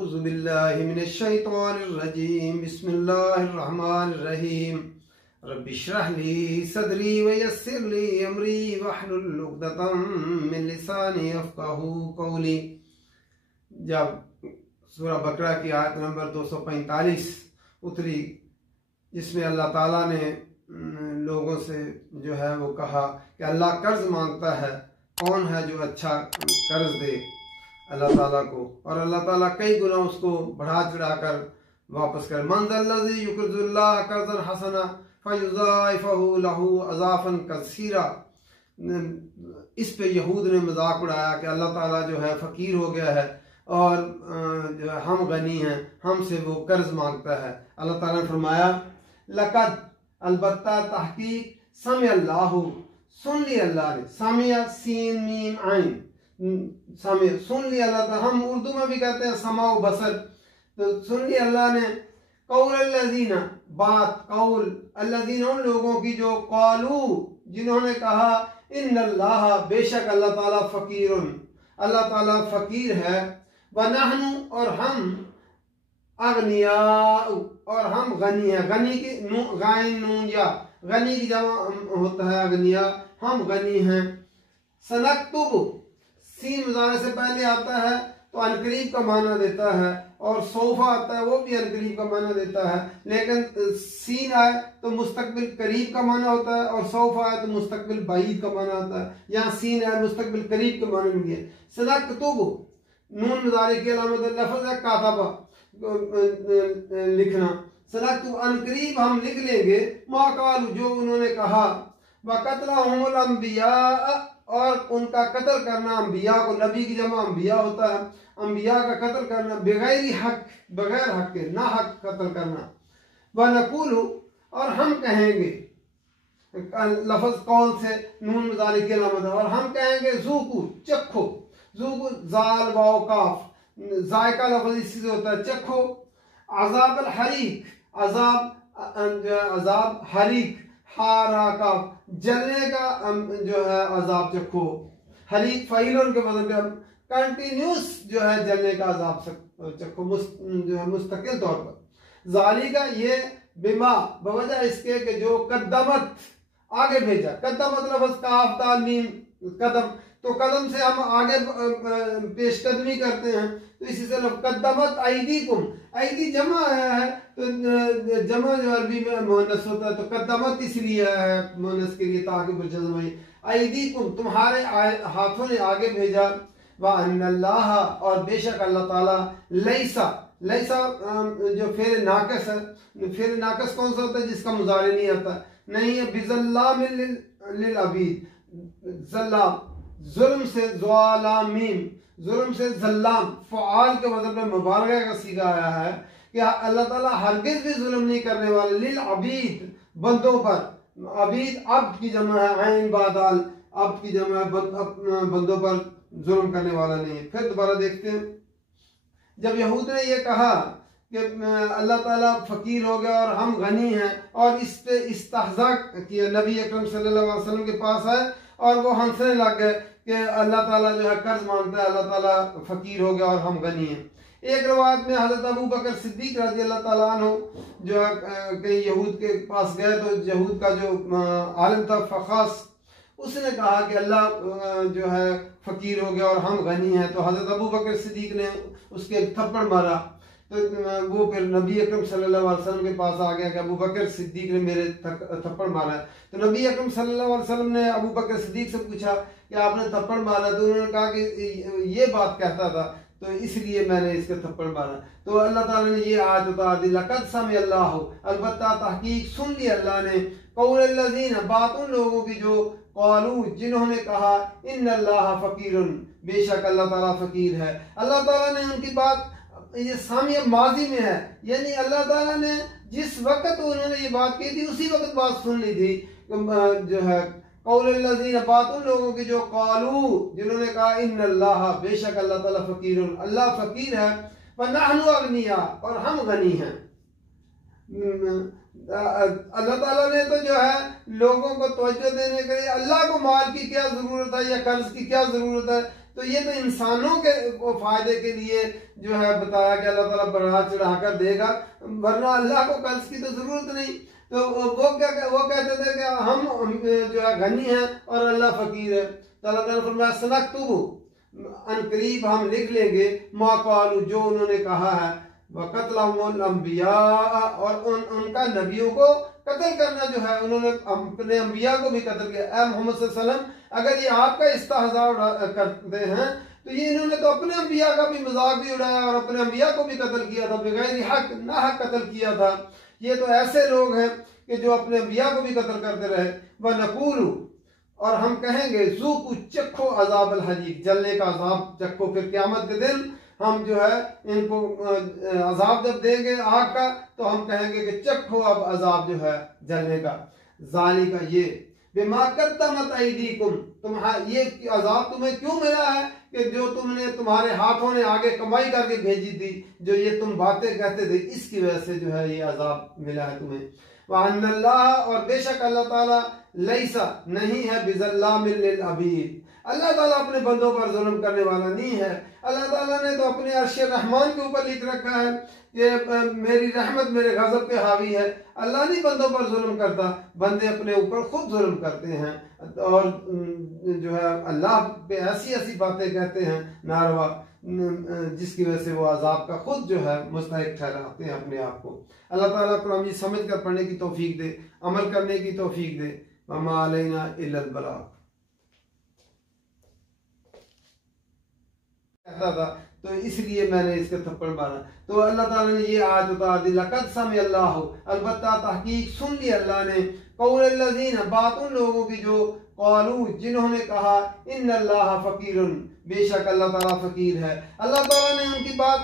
अऊज़ु बिल्लाहि मिनश शैतानिर रजीम बिस्मिल्लाहिर रहमानिर रहीम रब्बि इश्रह ली सदरी व यस्सिर ली अमरी वहलुल उक़दतम मिन लिसानी यफ़क़हू क़ौली। जब सूरह बकरा की आयत नंबर 245 उतरी, जिसमें अल्लाह ताला ने लोगों से जो है वो कहा कि अल्लाह कर्ज मांगता है, कौन है जो अच्छा कर्ज दे अल्लाह ताला को, और अल्लाह ताला कई गुना उसको बढ़ा चढ़ाकर वापस कर। मन ज़ल्लज़ी युक़रिज़ुल्लाह क़र्ज़न हसना फ़युज़ाइफ़हु लहू अज़ाफ़न कसीरा। इस पे यहूद ने मजाक उड़ाया कि अल्लाह ताला जो है फ़कीर हो गया है और जो है हम गनी हैं, हमसे वो कर्ज मांगता है। अल्लाह ताला ने फरमाया लक़द अलबत्ता तहकीक समिअल्लाहु, सुन लिया अल्लाह ने, सामिया सीन मीम आइन, सामिया सुन लिया अल्लाह ताला। हम उर्दू में भी कहते हैं समाओ बसर, तो सुन लिया अल्लाह ने। कौल अल्लज़ीना, बात कौल अल्लज़ीना, उन लोगों की जो क़ालू, जिन्होंने कहा इन्नल्लाह, बेशक अल्लाह ताला फ़कीरुन, अल्लाह ताला फ़कीर है, व नहनु, और हम, अगनिया, और हम गनी है। गनी की गाइन नून या गनी की जमा होता है अगनिया, हम गनी हैं। सनक्तुब, सीन मुज़ारे से पहले आता है तो अनकरीब का माना देता है, और सोफा आता है वो भी अनकरीब का माना देता है, लेकिन सीन आए तो मुस्तकबिल करीब का माना होता है, और सोफा आए तो मुस्तकबिल बाईद का माना होता है। यहाँ सीन आए मुस्तकबिल करीब के माने में गया। सनक्तुब, नून मुज़ारे की अलामत लफ्ज़ है कातबा, लिखना। सनक्तुब, अनकरीब हम लिख लेंगे, मा कालू, जो उन्होंने कहा, व क़त्लहुमुल अंबिया, और उनका कत्ल करना, अंबिया को नबी की जमा अंबिया होता है, अंबिया का कत्ल करना, बगैर हक, बगैर हक के, ना हक कत्ल करना। व नकूलु, और हम कहेंगे, लफ्ज़ कौल से नून मुज़ारे की अलामत है, और हम कहेंगे ज़ूकू, चखो, ज़ूकू ज़ाल वाव काफ, जायका लफ्ज़ इसी से होता है, चखो। अज़ाब अल हरीक, अज़ाब हरीक, हाराका, जलने का जो है अज़ाब चखो। हरीक फ़ाइल के वज़न पे कंटिन्यूस जो है जलने का अज़ाब चखो, जो है मुस्तकिल तौर पर। ज़ालिका, ये बिमा, बवजह इसके कि जो कद्दमत, आगे भेजा, कद्दमत लफ्ज़ काफ दाल मीम कदम, तो कदम से हम आगे पेशकदमी करते हैं, तो इसी से कद्दमत ऐदीकुम, ऐदी जमा है तो जमा जो अरबी में मुअन्नस होता है, तो कद्दमत इसलिए है मुअन्नस के लिए ताकि जज़म ऐदीकुम, तुम्हारे हाथों ने आगे भेजा। व अन्नल्लाह, और बेशक अल्लाह ताला, लैसा, लैसा जो फेर नाकस है, फेर नाकस कौन सा होता है जिसका मुज़ारे नहीं आता, नहीं है, बिज़ल्लाम लिल अबीद, ज़ल्लाम, जुल्म से ज़्वालामीम, जुल्म से ज़ल्लाम, फ़आल के वज़न पे मुबालगा का सीगा आया है कि अल्लाह ताला हरगिज़ भी जुल्म नहीं करने वाले, लिल अबीद, बंदों पर। अबीद अब्द की जमा है, ऐन बादाल, अब्द की जमा है, बंदों पर जुल्म करने वाला नहीं है। फिर दोबारा देखते हैं, जब यहूद ने ये कहा कि अल्लाह ताला फ़कीर हो गया और हम गनी हैं, और इस पे इस्तेहज़ा किया, नबी अकरम सल्लल्लाहु अलैहि वसल्लम के पास आए और वो हंसने लग गए कि अल्लाह ताला जो है कर्ज मांगता है, अल्लाह ताला फ़कीर हो गया और हम गनी हैं। एक रवायत में हज़रत अबू बकर सिद्दीक रज़ी अल्लाह ताला अन्हु जो है कहीं यहूद के पास गए, तो यहूद का जो आलिम था फ़खास, उसने कहा कि अल्लाह जो है फ़कीर हो गया और हम गनी हैं, तो हज़रत अबू बकर सिद्दीक ने उसके थप्पड़ मारा, तो वो फिर नबी अकरम सल्लल्लाहु अलैहि वसल्लम के पास आ गया कि अबू बकर सिद्दीक ने मेरे थप्पड़ मारा है। तो नबी अकरम सल्लल्लाहु अलैहि वसल्लम ने अबू बकर सिद्दीक से पूछा कि आपने थप्पड़ मारा, तो उन्होंने कहा कि ये बात कहता था तो इसलिए मैंने इसके थप्पड़ मारा। तो अल्लाह ताला ने ये आयत उतार दी, लक़द समिअल्लाहु, अलबत्ता तहकीक सुन लिया अल्लाह ने, कौल अल्लज़ीना, बात उन लोगों की जो क़ालू, जिन्होंने कहा इन्नल्लाह फ़कीरुन, बेशक अल्लाह ताला फ़कीर है। अल्लाह ताला ने उनकी बात, ये सामिया माजी में है, यानी अल्लाह ताला ने जिस वक्त उन्होंने ये बात की थी उसी वक्त बात सुन ली थी। जो है कौलल्लज़ीना, बात उन लोगों की जो क़ालू, जिन्होंने कहा इन्नल्लाह, बेशक अल्लाह ताला फ़कीरुन, अल्लाह फ़कीर है, व नहनु अगनिया, और हम गनी हैं। अल्लाह ताला ने तो जो है लोगों को तवज्जो देने के लिए, अल्लाह को माल की क्या ज़रूरत है या कर्ज की क्या ज़रूरत है, तो ये तो इंसानों के फायदे के लिए जो है बताया कि अल्लाह ताला बढ़ा चढ़ाकर देगा, वरना अल्लाह को कर्ज की तो जरूरत नहीं। तो वो कहते थे कि हम जो है गनी हैं और अल्लाह फकीर है। तो अल्लाह ताला फरमाया सनक्तुबु, अनकरीब हम लिख लेंगे, मा कालू, जो उन्होंने कहा है, वक़त्लहुमुल अंबिया, और उनका नबियों को कत्ल करना जो है, उन्होंने अपने अंबिया को भी कत्ल किया। ऐ मोहम्मद सल्लल्लाहु अलैहि वसल्लम, अगर ये आपका इस्तेहज़ा करते हैं तो ये इन्होंने तो अपने अंबिया का भी मजाक भी उड़ाया और अपने अंबिया को भी कत्ल किया था, बगैर हक ना हक कत्ल किया था। ये तो ऐसे लोग हैं कि जो अपने अंबिया को भी कत्ल करते रहे। व नकूलू, और हम कहेंगे, ज़ूक़ू, चखो अज़ाब अल हरीक़, जलने का अजाब चखो। फिर क़यामत के दिन हम जो है इनको अजाब जब देंगे आग का, तो हम कहेंगे कि चखो अब अजाब जो है जलने का। ज़ालिका, ये, बिमा क़द्दमत ऐदीकुम, ये अजाब तुम्हें क्यों मिला है कि जो तुमने, तुम्हारे हाथों ने आगे कमाई करके भेजी थी, जो ये तुम बातें कहते थे, इसकी वजह से जो है ये अजाब मिला है तुम्हें। वअन्नल्लाह, और बेशक अल्लाह ताला, लैसा, नहीं है, बिज़ल्लामिल लिल अबीद, अल्लाह ताला अपने बंदों पर जुल्म करने वाला नहीं है। अल्लाह ताला ने तो अपने अर्श रहमान के ऊपर लिख रखा है कि मेरी रहमत मेरे गजब पे हावी है। अल्लाह नहीं बंदों पर जुल्म करता, बंदे अपने ऊपर खुद जुल्म करते हैं और जो है अल्लाह पे ऐसी ऐसी बातें कहते हैं नारवा, जिसकी वजह से वो अजाब का खुद जो है मुस्तहिक ठहराते हैं अपने आप को। अल्लाह ताला कुरान मजीद समझ कर पढ़ने की तौफीक दे, अमल करने की तौफीक दे। वमा अलैना इल्लल बलाग। कहता था तो इसलिए मैंने इसके थप्पड़ मारा। तो अल्लाह ताला ने ये आयत उतार दी, लक़द समिअल्लाहु, अलबत्ता तहकीक सुन ली अल्लाह ने, क़ौलल्लज़ीना, बात उन लोगों की जो, क़ालू, जिन्होंने कहा, इन्नल्लाह फ़कीरुन, बेशक अल्लाह ताला फ़कीर है। अल्लाह ताला ने उनकी बात,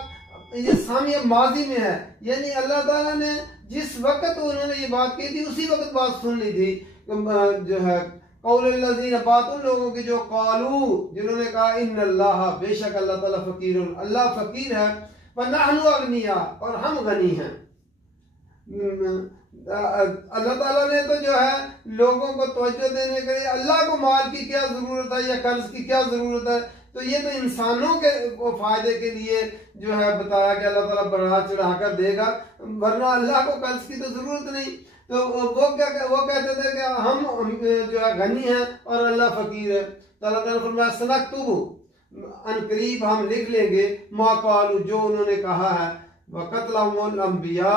ये सामिया माजी में है, यानी अल्लाह ताला ने जिस वक्त उन्होंने ये बात की थी उसी वक्त बात सुन ली थी। जो है क़ौलल्लज़ीना, बात उन लोगों की जो, क़ालू, जिन्होंने कहा, इन्नल्लाह, बेशक अल्लाह ताला फ़कीरुन, अल्लाह फ़कीर है, व नहनु अग़निया, और हम गनी हैं। अल्लाह ताला ने तो जो है लोगों को तवज्जो देने के लिए, अल्लाह को माल की क्या जरूरत है या कर्ज की क्या जरूरत है, तो ये तो इंसानों के फायदे के लिए जो है बताया कि अल्लाह ताला बढ़ा चढ़ाकर देगा, वरना अल्लाह को कर्ज की तो जरूरत नहीं। तो वो कहते थे कि हम जो है गनी हैं और अल्लाह फकीर है। तो अल्लाह ताला फरमाया सनक्तुबु, अनकरीब हम लिख लेंगे, मा कालू, जो उन्होंने कहा है, वक़त्लहुमुल अंबिया,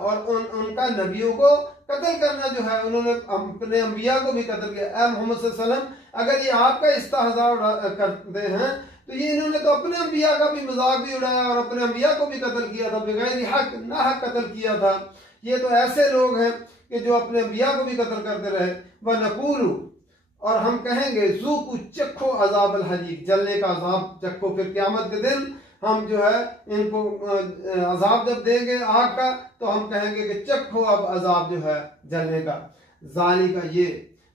और उनका नबियों को कत्ल करना जो है, उन्होंने अपने अंबिया को भी कत्ल किया। ऐ मोहम्मद सल्लल्लाहु अलैहि वसल्लम, अगर ये आपका इस्तेहज़ा करते हैं तो ये इन्होंने तो अपने अंबिया का भी मजाक भी उड़ाया और अपने अंबिया को भी कत्ल किया था, बगैर हक ना हक कत्ल किया था। ये तो ऐसे लोग हैं कि जो अपने अंबिया को भी कत्ल करते रहे। व नकूलू, और हम कहेंगे, ज़ूक़ू, चखो अज़ाब अल हरीक़, जलने का अजाब चखो। फिर क़यामत के दिन हम जो है इनको अजाब जब देंगे आग का, तो हम कहेंगे कि चखो अब अजाब जो है जलने का। ज़ालिका, ये,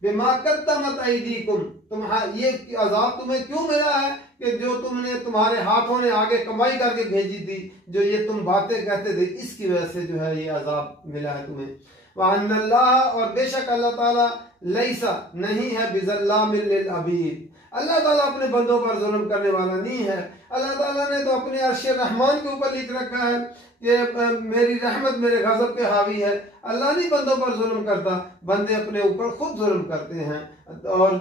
बिमा क़द्दमत ऐदीकुम, ये अजाब तुम्हें क्यों मिला है कि जो तुमने, तुम्हारे हाथों ने आगे कमाई करके भेजी थी, जो ये तुम बातें कहते थे, इसकी वजह से जो है ये अजाब मिला है तुम्हें। वअन्नल्लाह, और बेशक अल्लाह ताला, लैसा, नहीं है, बिज़ल्लामिल लिल अबीद, अल्लाह ताला अपने बंदों पर जुल्म करने वाला नहीं है। अल्लाह ताला ने तो अपने अर्श रहमान के ऊपर लिख रखा है कि मेरी रहमत मेरे गजब पे हावी है। अल्लाह नहीं बंदों पर जुल्म करता, बंदे अपने ऊपर खुद जुल्म करते हैं और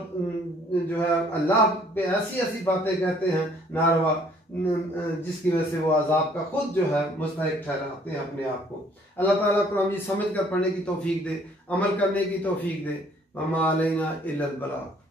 जो है अल्लाह पे ऐसी ऐसी बातें कहते हैं नारवा, जिसकी वजह से वो अजाब का खुद जो है मुस्तहिक ठहराते हैं अपने आप को। अल्लाह ताला कुरान मजीद समझ कर पढ़ने की तौफीक दे, अमल करने की तौफीक दे। वमा अलैना इल्लल बलाग।